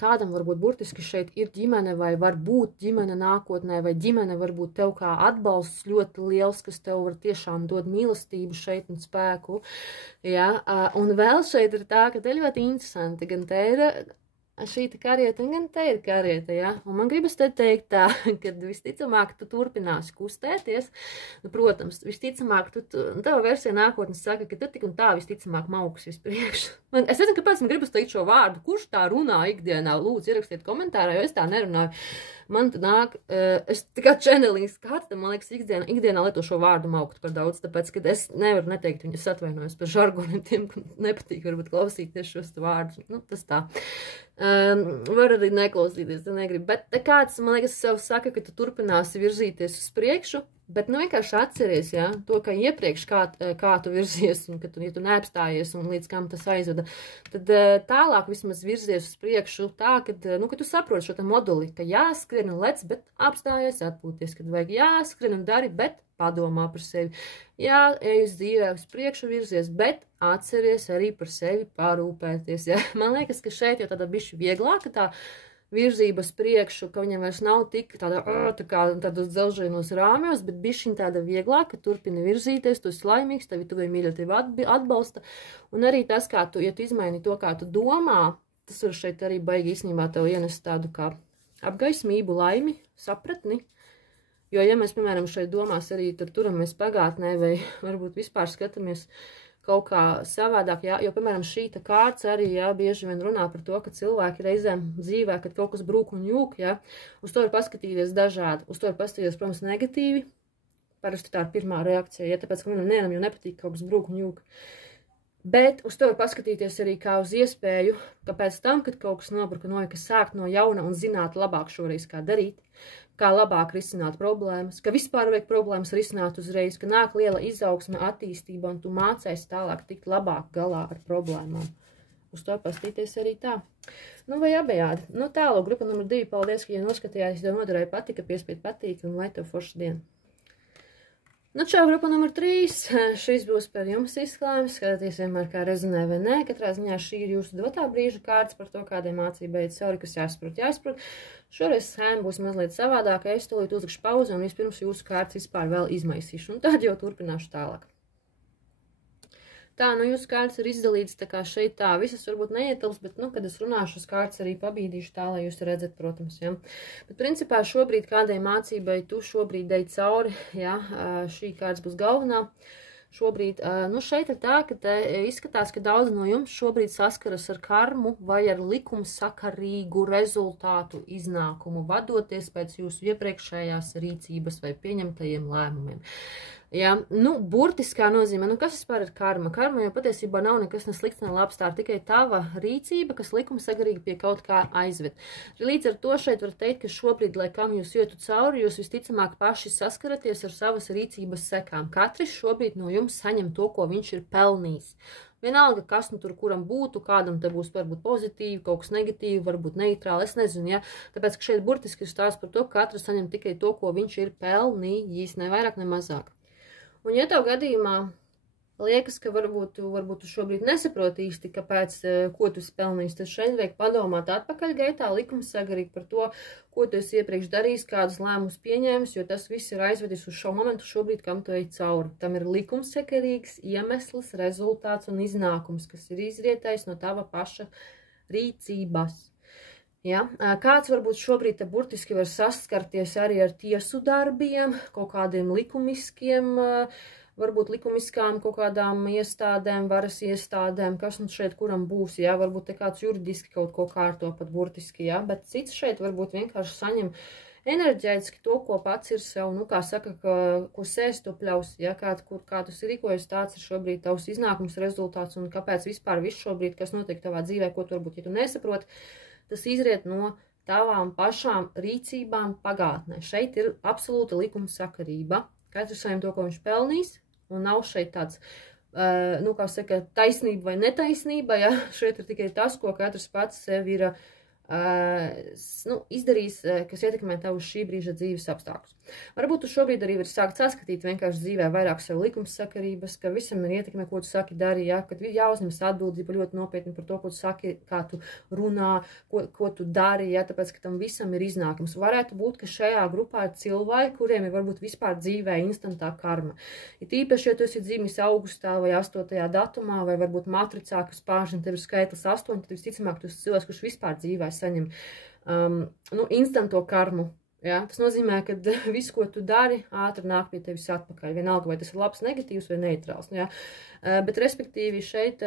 Kādam varbūt burtiski šeit ir ģimene vai var būt ģimene nākotnē, vai ģimene varbūt tev kā atbalsts ļoti liels, kas tev var tiešām dod mīlestību šeit un spēku. Ja? Un vēl šeit ir tā, ka te ļoti interesanti, gan te ir šī karieta, gan te ir karieta, ja? Un man gribas te teikt tā, ka visticamāk tu turpināsi kustēties. Nu, protams, visticamāk, tava versija nākotnes saka, ka tu tik un tā visticamāk mauksies priekš. Es nezinu, kāpēc man gribas teikt šo vārdu, kurš tā runā ikdienā, lūdzu, ierakstiet komentārā, jo es tā nerunāju. Man tad nāk, es tā kā čenelings kāds, tad man liekas ikdienā lieto šo vārdu maukt par daudz, tāpēc, ka es nevaru neteikt, viņas atvainojos par žargoniem tiem, ka nepatīk varbūt klausīties šos vārdus. Nu, tas tā. Var arī neklausīties, tu negribi. Bet kāds, man liekas, sev saka, ka tu turpināsi virzīties uz priekšu, Bet nu vienkārši atceries, ja, to, ka iepriekš kā tu virzies, un ka tu, ja tu neapstājies un līdz kam tas aizveda, tad tālāk vismaz virzies uz priekšu tā, kad tu saproti šo moduli, ka jāskrien un lec, bet apstājies atpūties, kad vajag jāskrien un dari, bet padomā par sevi. Jā, ej uz dzīvē uz priekšu virzies, bet atceries arī par sevi parūpēties, ja. Man liekas, ka šeit jau tāda bišķi vieglāka tā virzības priekšu, ka viņam vairs nav tik tādos dzelžainos rāmjos, bet bišķiņ tāda vieglāka, turpina virzīties, tu esi laimīgs, tevi tuvie mīļa tevi atbalsta, un arī tas, kā tu, ja tu izmaini to, kā tu domā, tas var šeit arī baigi īstenībā tev ienest tādu kā apgaismību, laimi, sapratni, jo, ja mēs, piemēram, šeit domās arī turamies pagātnē, vai varbūt vispār skatāmies kaut kā savādāk, jā, jo, piemēram, šī kārts arī, jā, bieži vien runā par to, ka cilvēki reizēm dzīvē, kad kaut kas brūk un jūk, jā, uz to var paskatīties dažādi, uz to var paskatīties, protams, negatīvi, parasti tā ir pirmā reakcija, ja, tāpēc, ka vienam jau nepatīk kaut kas brūk un jūk, bet uz to var paskatīties arī kā uz iespēju, ka pēc tam, kad kaut kas nobruka, ka sākt no jauna un zināt labāk šoreiz, kā darīt, kā labāk risināt problēmas, ka vispār vajag problēmas risināt uzreiz, ka nāk liela izaugsme, attīstība, un tu mācies tālāk tikt labāk galā ar problēmām. Uz to pastīties arī tā. Nu, vai abejādi. Nu, tālāk, grupa numur 2, paldies, ka, ja noskatījās, ja noderēja patika, piespied patīk, un lai tev forša diena. Nu, čau, grupa numur 3, šis būs par jums izklājums, skatāties vienmēr kā rezonē vai nē, katrā ziņā šī ir jūsu dotā brīža kārtas par to, kādiem mācību beidz cauri, kas jāsaprot. Šoreiz schēma būs mazliet savādāka, es tūlīt uzlikšu pauzi un vispirms jūsu kārtas vispār vēl izmaisīšu, un tad jau turpināšu tālāk. Tā, nu jūsu kārtas ir izdalītas tā kā šeit tā, visas varbūt neietilps, bet, nu, kad es runāšu, uz kārtas arī pabīdīšu tā, lai jūs redzat, protams, ja. Bet, principā, šobrīd kādai mācībai tu šobrīd dei cauri, ja, šī kārtas būs galvenā. Šobrīd, nu, šeit ir tā, ka izskatās, ka daudz no jums šobrīd saskaras ar karmu vai ar likumsakarīgu rezultātu iznākumu, vadoties pēc jūsu iepriekšējās rīcības vai pieņemtajiem lēmumiem. Ja, nu, burtiskā nozīmē, nu, kas vispār ir karma? Karma jau patiesībā nav nekas ne slikts, ne labs, tā ir tikai tava rīcība, kas likumsakarīgi pie kaut kā aizved. Līdz ar to šeit var teikt, ka šobrīd, lai kam jūs ietu cauri, jūs visticamāk paši saskaraties ar savas rīcības sekām. Katrs šobrīd no jums saņem to, ko viņš ir pelnījis. Vienalga, kas nu tur kuram būtu, kādam te būs varbūt pozitīvi, kaut kas negatīvi, varbūt neitrāli, es nezinu, ja. Tāpēc, ka šeit burtiski ir stāsts par to, ka katrs saņem tikai to, ko viņš ir pelnījis, ne vairāk, ne mazāk. Un, ja tev gadījumā liekas, ka varbūt tu šobrīd nesaproti īsti, kāpēc, ko tu esi pelnījis, tad šeit vajag padomāt atpakaļ gaitā likumsakarīgi par to, ko tu esi iepriekš darījis, kādus lēmumus pieņēmis, jo tas viss ir aizvedis uz šo momentu šobrīd, kam tu ej cauri. Tam ir likumsakarīgs iemesls, rezultāts un iznākums, kas ir izrietējis no tava paša rīcībās. Ja? Kāds varbūt šobrīd te burtiski var saskarties arī ar tiesu darbiem, kaut kādiem likumiskiem, varbūt likumiskām kaut kādām iestādēm, varas iestādēm, kas nu šeit kuram būs, ja? Varbūt te kāds juridiski kaut ko kārto pat burtiski, ja? Bet cits šeit varbūt vienkārši saņem enerģētiski to, ko pats ir sev, nu kā saka, ko sēs to pļaus, ja? Kā tu rīkojies, tāds ir šobrīd tavs iznākums rezultāts un kāpēc vispār viss šobrīd, kas notiek tavā dzīvē, ko tu varbūt, ja tu nesaproti, tas izriet no tavām pašām rīcībām pagātnē. Šeit ir absolūta likumsakarība. Katrs saņem to, ko viņš pelnīs, un nav šeit tāds, nu, kā saka, taisnība vai netaisnība, ja? Šeit ir tikai tas, ko katrs pats sev ir izdarījis, kas ietekmē tavu šī brīža dzīves apstākļus. Varbūt tu šobrīd arī vari sākt saskatīt vienkārši dzīvē vairāk sev likumsakarības, ka visam ir ietekmē, ko tu saki dari, ja? Kad jāuzņemas atbildība ļoti nopietni par to, ko tu saki, kā tu runā, ko tu dari, ja? Tāpēc, ka tam visam ir iznākums. Varētu būt, ka šajā grupā ir cilvēki, kuriem ir varbūt vispār dzīvē instantā karma. Ja tīpaši, ja tu esi dzimis augustā vai 8. datumā, vai varbūt matricā, kas pāržina tev ir skaitlis 8, tad visticamāk tu esi cilvēks, kurš vispār dzīvē saņem instanto karmu. Ja? Tas nozīmē, ka viss, ko tu dari, ātri nāk pie tevis atpakaļ. Vienalga, vai tas ir labs, negatīvs vai neitrāls. Ja? Bet, respektīvi, šeit,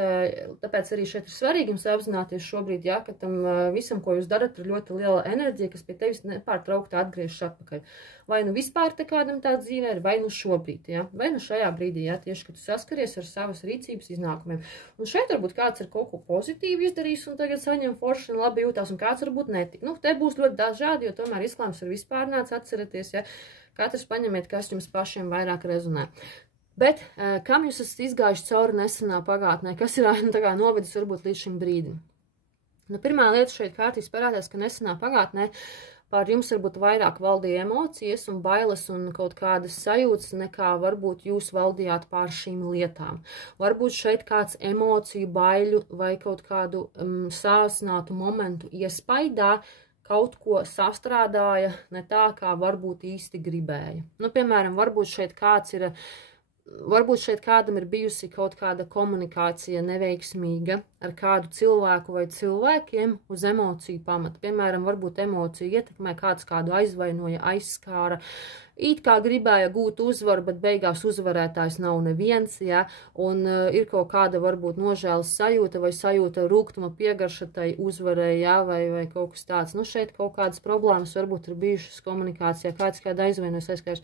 tāpēc arī šeit ir svarīgi jums apzināties šobrīd, ja, ka tam visam, ko jūs darat, ir ļoti liela enerģija, kas pie tevis nepārtraukti atgriežas atpakaļ. Vai nu vispār te kādam tā dzīvē ir, vai nu šobrīd, ja? Vai nu šajā brīdī, ja? Tieši, kad tu saskaries ar savas rīcības iznākumiem. Un šeit varbūt kāds ir kaut ko pozitīvi izdarījis un tagad saņem forši un labi jūtās, un kāds varbūt netik. Nu, te būs ļoti dažādi, jo tomēr izklājums ir vispārnāts, atcerieties, ja? Katrs paņemiet, kas jums pašiem vairāk rezonē. Bet, kam jūs esat izgājuši cauri nesenā pagātnē, kas ir tā kā novedis varbūt līdz šim brīdim? Nu, pirmā lieta šeit kārtīs parādās, ka nesenā pagātnē pār jums varbūt vairāk valdīja emocijas un bailes un kaut kādas sajūtas, nekā varbūt jūs valdījāt pār šīm lietām. Varbūt šeit kāds emociju, baiļu vai kaut kādu sāsinātu momentu iespaidā kaut ko sastrādāja ne tā, kā varbūt īsti gribēja. Nu, piemēram, varbūt šeit kādam ir bijusi kaut kāda komunikācija neveiksmīga ar kādu cilvēku vai cilvēkiem uz emociju pamata. Piemēram, varbūt emociju ietekmē, kāds kādu aizvainoja, aizskāra, it kā gribēja gūt uzvaru, bet beigās uzvarētājs nav neviens, ja, un ir kaut kāda varbūt nožēlas sajūta vai sajūta rūgtuma piegarša tai uzvarēja, ja, vai kaut kas tāds. Nu, šeit kaut kādas problēmas varbūt ir bijušas komunikācijā, kāds kādu aizvainojas, aizskārs.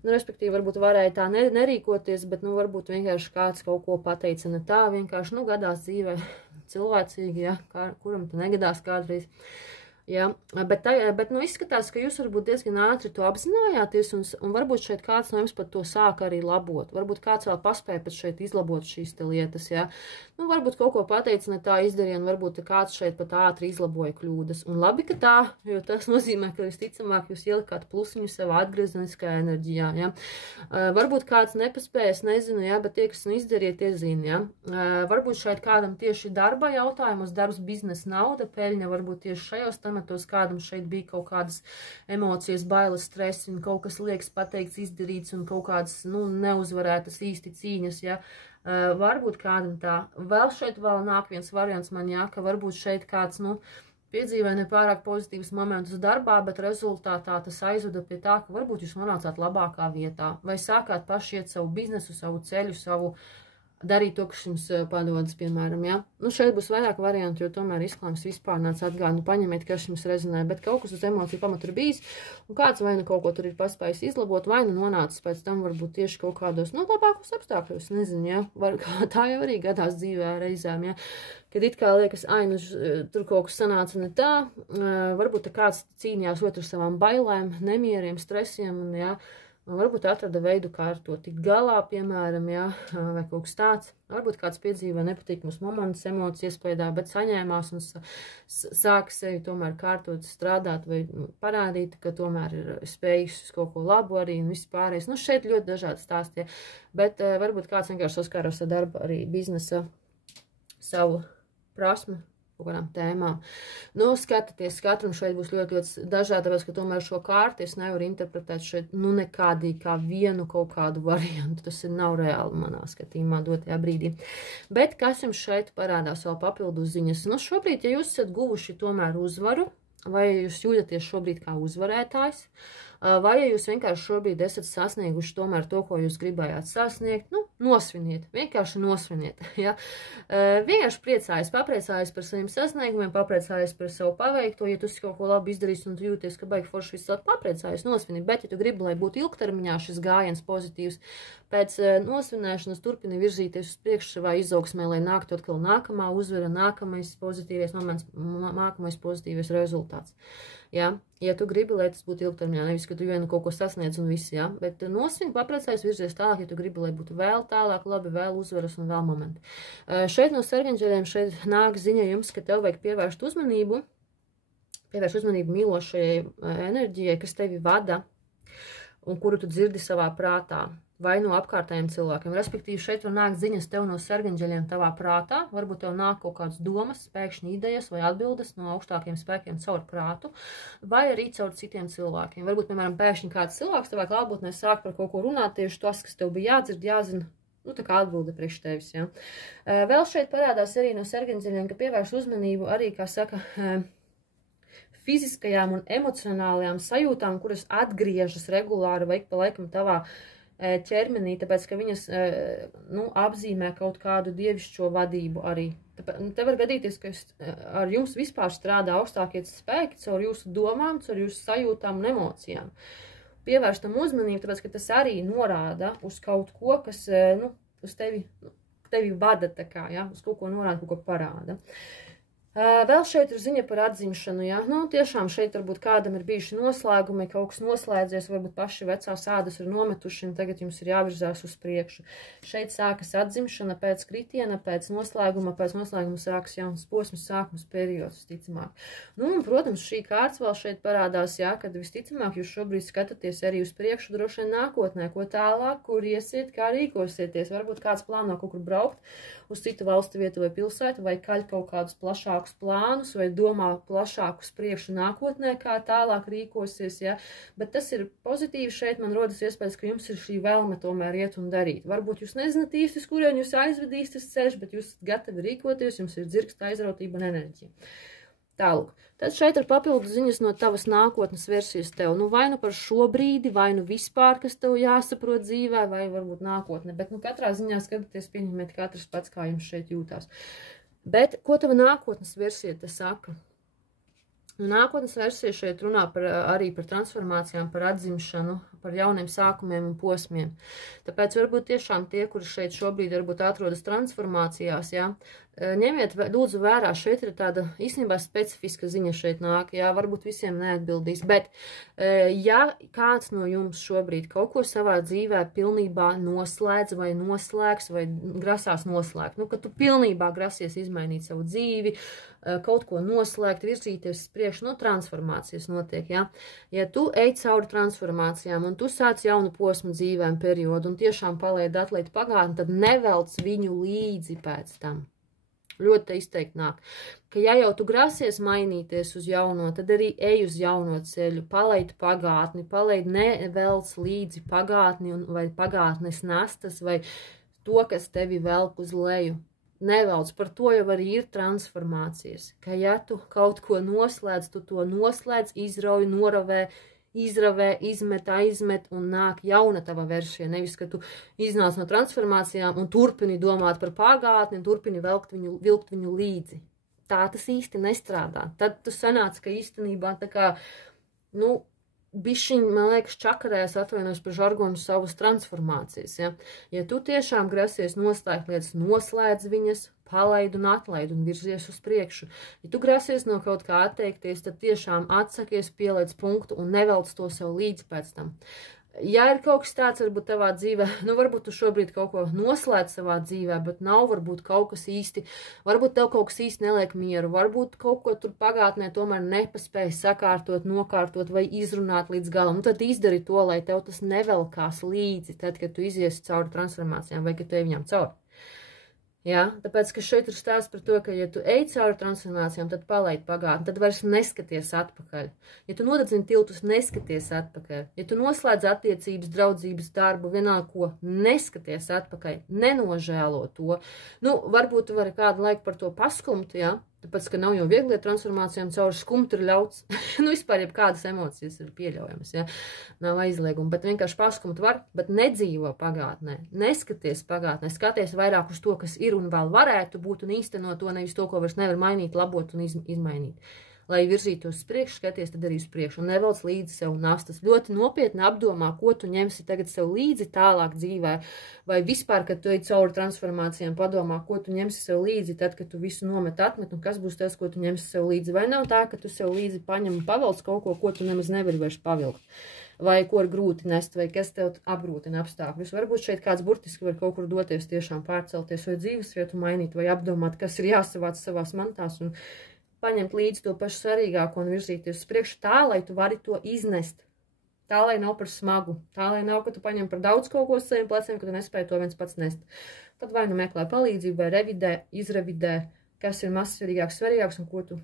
Nu, respektīvi, varbūt varēja tā nerīkoties, bet, nu, varbūt vienkārši kāds kaut ko pateica ne tā, vienkārši, nu, gadās dzīvē cilvēcīgi, ja, kuram te negadās kādreiz. Ja, bet, nu, izskatās, ka jūs varbūt diezgan ātri to apzinājāties, un varbūt šeit kāds no jums pat to sāk arī labot. Varbūt kāds vēl paspēja pat šeit izlabot šīs te lietas, ja. Nu, varbūt kaut ko pateica, ne tā izdarīja, un varbūt kāds šeit pat ātri izlaboja kļūdas. Un labi, ka tā, jo tas nozīmē, ka visticamāk jūs ielikāt plusiņu savā atgriezeniskajā enerģijā, ja. Varbūt kāds nepaspēja, es nezinu, ja, bet tie, kas nu izdarīja, tie zina, ja. Varbūt šeit kādam tieši darba jautājumos, darbs, biznesa, nauda, peļņa, varbūt tieši šajos tematos kādam šeit bija kaut kādas emocijas, bailes, stresi un kaut kas liekas pateikts, izdarīts un kaut kādas, nu, neuzvarētas īsti cīņas, ja. Varbūt kādam tā. Vēl šeit vēl nāk viens variants man, ja, ka varbūt šeit kāds, nu, piedzīvē nepārāk pozitīvas momentus darbā, bet rezultātā tas aizveda pie tā, ka varbūt jūs nonācāt labākā vietā, vai sākāt paši iet savu biznesu, savu ceļu, savu darīt to, kas jums padodas, piemēram, ja. Nu, šeit būs vairāk variantu, jo tomēr izklājums vispār nāc atgādinu, paņemiet, kas jums rezonē, bet kaut kas uz emociju pamatu ir bijis, un kāds vai nu kaut ko tur ir paspējis izlabot, vai nu nonācis pēc tam varbūt tieši kaut kādos, nu, labākos apstākļos, nezinu, ja, tā jau arī gadās dzīvē reizēm, ja, kad it kā liekas, ai, nu, tur kaut kas sanāca ne tā, varbūt tā kāds cīnījās otru savām bailēm, nemieriem, stresiem, un, ja, un varbūt atrada veidu, kā ar to tikt galā, piemēram, ja, vai kaut kas tāds. Varbūt kāds piedzīvo nepatīkamus momentus, emocijas iespējā, bet saņēmās un sāka sevi tomēr kārtot, strādāt vai parādīt, ka tomēr ir spējīgs uz kaut ko labu arī un viss pārējais. Nu, šeit ļoti dažādi stāstie, bet varbūt kāds vienkārši saskārās ar darbu arī biznesa savu prasmu kaut kādām tēmām. Nu, skatieties, katram šeit būs ļoti dažādi, tāpēc, ka tomēr šo kārti es nevaru interpretēt šeit, nu, nekādīgi kā vienu kaut kādu variantu. Tas nav reāli manā skatījumā dotajā brīdī. Bet kas jums šeit parādās vēl papildus ziņas? Nu, šobrīd, ja jūs esat guvuši tomēr uzvaru, vai jūs jūtaties šobrīd kā uzvarētājs, vai ja jūs vienkārši šobrīd esat sasnieguši tomēr to, ko jūs gribējāt sasniegt, nu, nosviniet, vienkārši nosviniet, ja. Vienkārši priecājies, papriecājies par saviem sasniegumiem, papriecājies par savu paveikto, ja tu kaut ko labi izdarīsi un tu jūties, ka baigi forši viss papriecājies, nosvini, bet ja tu gribi, lai būtu ilgtermiņā šis gājiens pozitīvs, pēc nosvinēšanas turpini virzīties uz priekšu savā izaugsmē, lai nāktu atkal nākamā uzvara, nākamais pozitīvais moments, nākamais pozitīvais rezultāts. Ja? Ja tu gribi, lai tas būtu ilgtermiņā, nevis, ka tu vienu kaut ko sasniedz un viss, ja? Bet nosvini, papriecājies, virzies tālāk, ja tu gribi, lai būtu vēl tālāk, labi, vēl uzvaras un vēl momenti. Šeit no sargaņģeļiem šeit nāk ziņa jums, ka tev vajag pievērst uzmanību mīlošajai enerģijai, kas tevi vada un kuru tu dzirdi savā prātā. Vai no apkārtējiem cilvēkiem. Respektīvi, šeit var nākt ziņas tev no sargaņģeļiem tavā prātā, varbūt tev nāk kaut kādas domas, pēkšņi idejas vai atbildes no augstākiem spēkiem caur prātu, vai arī caur citiem cilvēkiem. Varbūt, piemēram, pēkšņi kāds cilvēks tavā klātbūtnē sāk par kaut ko runāt, tieši tas, kas tev bija jādzird, jāzina, nu, tā kā atbilde priekš tevis, ja. Vēl šeit parādās arī no sargaņģeļiem, ka pievērš uzmanību arī, kā saka, fiziskajām un emocionālajām sajūtām, kuras atgriežas regulāri vai pa laikam tavā ķermenī, tāpēc, ka viņas, nu, apzīmē kaut kādu dievišķo vadību arī. Te var gadīties, ka ar jums vispār strādā augstākie spēki caur jūsu domām, caur jūsu sajūtām un emocijām. Pievērst tam uzmanību, tāpēc, ka tas arī norāda uz kaut ko, kas, nu, uz tevi vada tā kā, ja, uz kaut ko norāda, kaut ko parāda. Vēl šeit ir ziņa par atzimšanu, jā. Nu, tiešām šeit varbūt kādam ir bijuši noslēgumi, kaut kas noslēdzies, varbūt paši vecās ādas ir nometuši, un tagad jums ir jāvirzās uz priekšu. Šeit sākas atzimšana pēc kritiena, pēc noslēguma sākas jauns posms, sākums periods, ticamāk. Nu, un, protams, šī kārts vēl šeit parādās, jā, kad visticamāk jūs šobrīd skatāties arī uz priekšu, droši vien nākotnē, ko tālāk, kur iesiet, kā rīkosieties. Varbūt kāds plāno kaut kur braukt uz citu valstu vietu vai pilsētu, vai kaļ kaut kādus plašākus plānus, vai domā plašākus priekšu nākotnē, kā tālāk rīkosies, ja. Bet tas ir pozitīvi šeit, man rodas iespējas, ka jums ir šī vēlme tomēr iet un darīt. Varbūt jūs nezināt īsti, uz kurien jūs aizvedīs tas ceļš, bet jūs gatavi rīkoties, jums ir dzirksta aizrautība un enerģija. Tālūk. Tad šeit ir papildu ziņas no tavas nākotnes versijas tev. Nu, vai nu par šo brīdi, vai nu vispār, kas tev jāsaprot dzīvē, vai varbūt nākotne. Bet, nu, katrā ziņā skatāties, pieņemiet katrs pats, kā jums šeit jūtās. Bet, ko tava nākotnes versija te saka? Nu, nākotnes versija šeit runā arī par transformācijām, par atzimšanu, par jauniem sākumiem un posmiem. Tāpēc varbūt tiešām tie, kuri šeit šobrīd varbūt atrodas transformācijās, jā, ņemiet, lūdzu vērā, šeit ir tāda īstenībā specifiska ziņa šeit nāk, jā, varbūt visiem neatbildīs, bet ja kāds no jums šobrīd kaut ko savā dzīvē pilnībā noslēdz vai noslēgs vai grasās noslēgt, nu, ka tu pilnībā grasies izmainīt savu dzīvi, kaut ko noslēgt, virzīties priekš, no transformācijas notiek, jā. Ja tu ej cauri transformācijām un tu sāc jaunu posmu dzīvēm periodu un tiešām palaid atliet pagātni, tad nevelc viņu līdzi pēc tam. Ļoti izteikti nāk, ka ja jau tu grasies mainīties uz jauno, tad arī ej uz jauno ceļu, palaid pagātni, palaid nevelc līdzi pagātni vai pagātnes nastas vai to, kas tevi velk uz leju. Nevelc, par to jau arī ir transformācijas, ka ja tu kaut ko noslēdz, tu to noslēdz, izrauj, noravē, izravē, izmet, aizmet un nāk jauna tava versija. Nevis, ka tu iznāc no transformācijām un turpini domāt par pagātni un turpini vilkt viņu līdzi. Tā tas īsti nestrādā. Tad tu sanāc, ka īstenībā tā kā, nu, bišķiņ, man liekas, čakarēs atvainojas par žargonu savas transformācijas, ja? Ja tu tiešām grasies noslēgt lietas, noslēdz viņas, palaid un atlaid un virzies uz priekšu. Ja tu grasies no kaut kā atteikties, tad tiešām atsakies, pieliec punktu un nevelc to sev līdzi pēc tam. Ja ir kaut kas tāds, varbūt tavā dzīvē, nu varbūt tu šobrīd kaut ko noslēdz savā dzīvē, bet nav varbūt kaut kas īsti, varbūt tev kaut kas īsti neliek mieru, varbūt kaut ko tur pagātnē tomēr nepaspēj sakārtot, nokārtot vai izrunāt līdz galam. Nu tad izdari to, lai tev tas nevelkās līdzi, tad, kad tu iziesi cauri transformācijām vai kad tu ej viņām cauri. Jā, tāpēc, ka šeit ir stāsts par to, ka, ja tu ej cauri transformācijām, tad palaid pagātni, tad vairs neskaties atpakaļ. Ja tu nodedzini tiltus, neskaties atpakaļ. Ja tu noslēdz attiecības, draudzības, darbu, vienalga ko, neskaties atpakaļ, nenožēlo to. Nu, varbūt tu vari kādu laiku par to paskumt, jā, tāpēc, ka nav jau viegli transformācijām cauri skumt ir ļauts. Nu, vispār jebkādas emocijas ir pieļaujamas, ja? Nav aizlieguma, bet vienkārši paskumt var, bet nedzīvo pagātnē. Neskaties pagātnē, skaties vairāk uz to, kas ir un vēl varētu būt un īstenot to, nevis to, ko vairs nevar mainīt, labot un izmainīt. Lai virzītos uz priekšu, skaties, tad arī uz priekšu un nevelc līdzi sev nastas. Ļoti nopietni apdomā, ko tu ņemsi tagad sev līdzi tālāk dzīvē, vai vispār, kad tu ej cauri transformācijām, padomā, ko tu ņemsi sev līdzi, tad, kad tu visu nomet atmet, un kas būs tas, ko tu ņemsi sev līdzi. Vai nav tā, ka tu sev līdzi paņem un pavelc kaut ko, ko tu nemaz nevari vairs pavilkt, vai ko ir grūti nest, vai kas tev apgrūtina apstākļus. Varbūt šeit kāds burtiski var kaut kur doties, tiešām pārcelties, vai dzīvesvietu mainīt, vai apdomāt, kas ir jāsavāc savās mantās un paņemt līdzi to pašu svarīgāko un virzīties uz priekšu tā, lai tu vari to iznest. Tā, lai nav par smagu. Tā, lai nav, ka tu paņem par daudz kaut ko uz saviem pleciem, ka tu nespēji to viens pats nest. Tad vai nu meklē palīdzību, vai revidē, izrevidē, kas ir svarīgāks un ko tu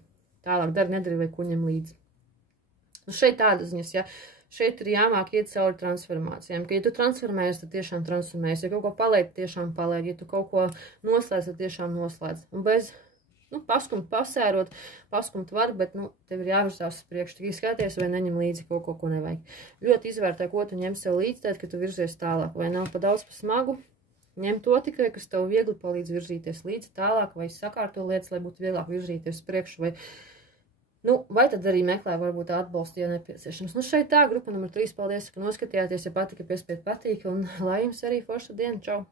tālāk dari, nedari vai ko ņem līdzi. Nu, šeit tādas ziņas, ja. Šeit ir jāmāk iet cauri transformācijām, ka ja tu transformējies, tad tiešām transformējies. Ja kaut ko palaid, tiešām palaid. Ja tu kaut ko noslēdz, tad tiešām noslēdz. Un bez paskumt, pasērot, paskumt var, bet, tev ir jāvirzās uz priekšu, tikai skaties, vai neņem līdzi kaut ko nevajag. Ļoti izvērtē, ko tu ņem sev līdzi, tad, ka tu virzies tālāk, vai nav pa daudz pa smagu, ņem to tikai, kas tev viegli palīdz virzīties līdzi tālāk, vai sakārto lietas, lai būtu vieglāk virzīties uz priekšu, vai tad arī meklē varbūt atbalstu, ja nepieciešams. Šeit tā, grupa numur 3, paldies, ka noskatījāties, ja patika, piespied patīk, un lai jums arī forša diena, čau!